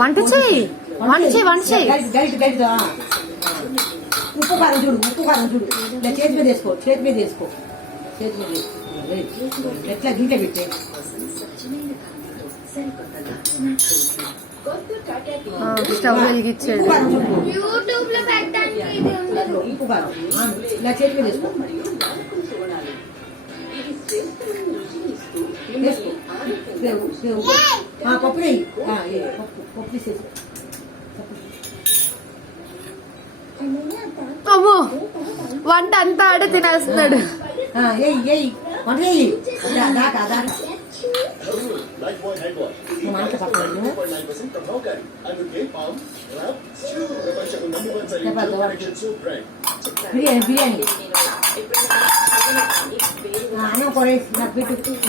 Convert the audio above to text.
వంట చెయ్యి, వంట చెయ్యి, వంట చెయ్యి. ఉప్పు కారం చూడు, ఉప్పు కారం చూడు. ఇలా చేతి మీద వేసుకో, చేతి మీద వేసుకో, చేతి మీద వేసుకో. ఎట్లా గింట పెట్టే స్టవ్ వెలిగించాడు. యూట్యూబ్ లో పెట్టడానికి ఇది ఉండదు. ఉప్పు కారం ఇలా చేతి మీద వేసుకో, వేసుకో. పప్పు నెయ్యి, పప్పు తీసేసుకో. అమ్మో, వంట అంతా ఆడే తినేస్తున్నాడు. వంట చెయ్యి దాకా దాకా బిర్యానీ బిర్యానీ అన్నం కొరేసి నాకు పెట్టు.